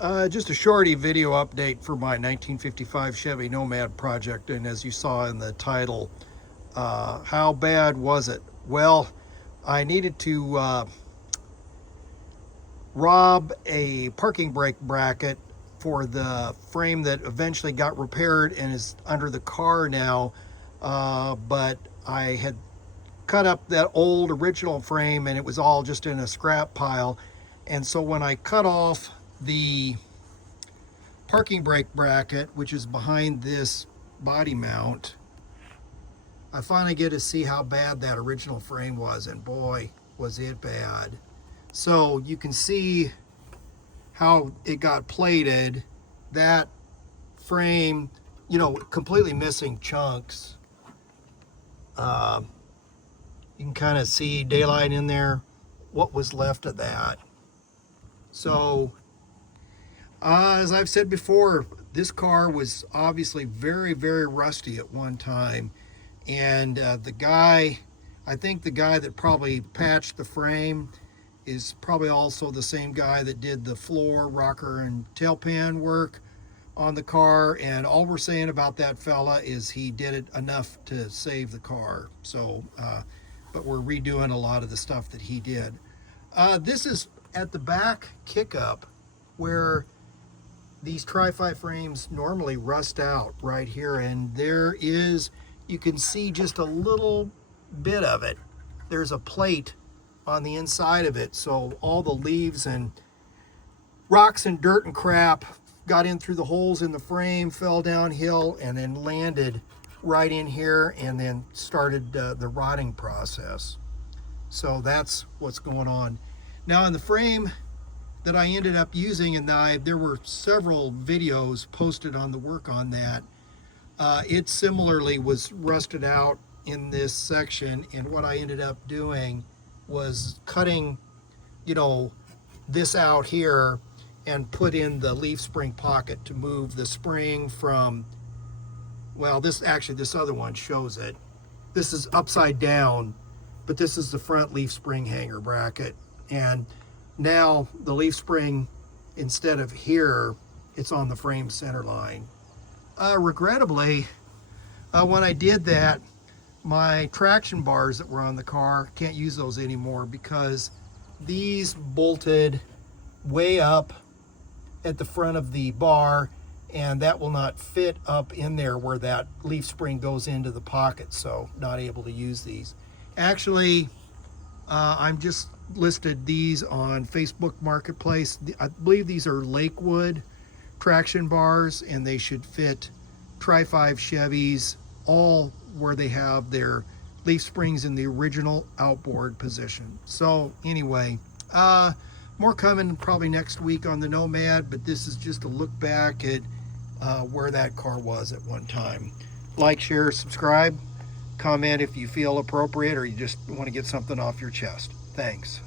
Just a shorty video update for my 1955 Chevy Nomad project, and as you saw in the title, how bad was it? Well, I needed to rob a parking brake bracket for the frame that eventually got repaired and is under the car now, but I had cut up that old original frame and it was all just in a scrap pile. And so when I cut off the parking brake bracket, which is behind this body mount, I finally get to see how bad that original frame was, and boy, was it bad. So you can see how it got plated. That frame, completely missing chunks. You can kind of see daylight in there, what was left of that. So as I've said before, this car was obviously very, very rusty at one time. And I think the guy that probably patched the frame is probably also the same guy that did the floor, rocker, and tailpan work on the car. And all we're saying about that fella is he did it enough to save the car. So, but we're redoing a lot of the stuff that he did. This is at the back kick-up where these tri-fi frames normally rust out right here, and you can see just a little bit of it. There's a plate on the inside of it, so all the leaves and rocks and dirt and crap got in through the holes in the frame, fell downhill, and then landed right in here, and then started the rotting process. So that's what's going on. Now in the frame that I ended up using, and there were several videos posted on the work on that. It similarly was rusted out in this section, and what I ended up doing was cutting, this out here and put in the leaf spring pocket to move the spring from, well, this other one shows it. This is upside down, but this is the front leaf spring hanger bracket. And now the leaf spring, instead of here, it's on the frame center line. Regrettably, when I did that, my traction bars that were on the car, can't use those anymore because these bolted way up at the front of the bar, and that will not fit up in there where that leaf spring goes into the pocket, so not able to use these. Actually, I'm just listed these on Facebook Marketplace. I believe these are Lakewood traction bars, and they should fit Tri-5 Chevys, all where they have their leaf springs in the original outboard position. So anyway, more coming probably next week on the Nomad, but this is just a look back at where that car was at one time. Like, share, subscribe, comment if you feel appropriate or you just want to get something off your chest. Thanks.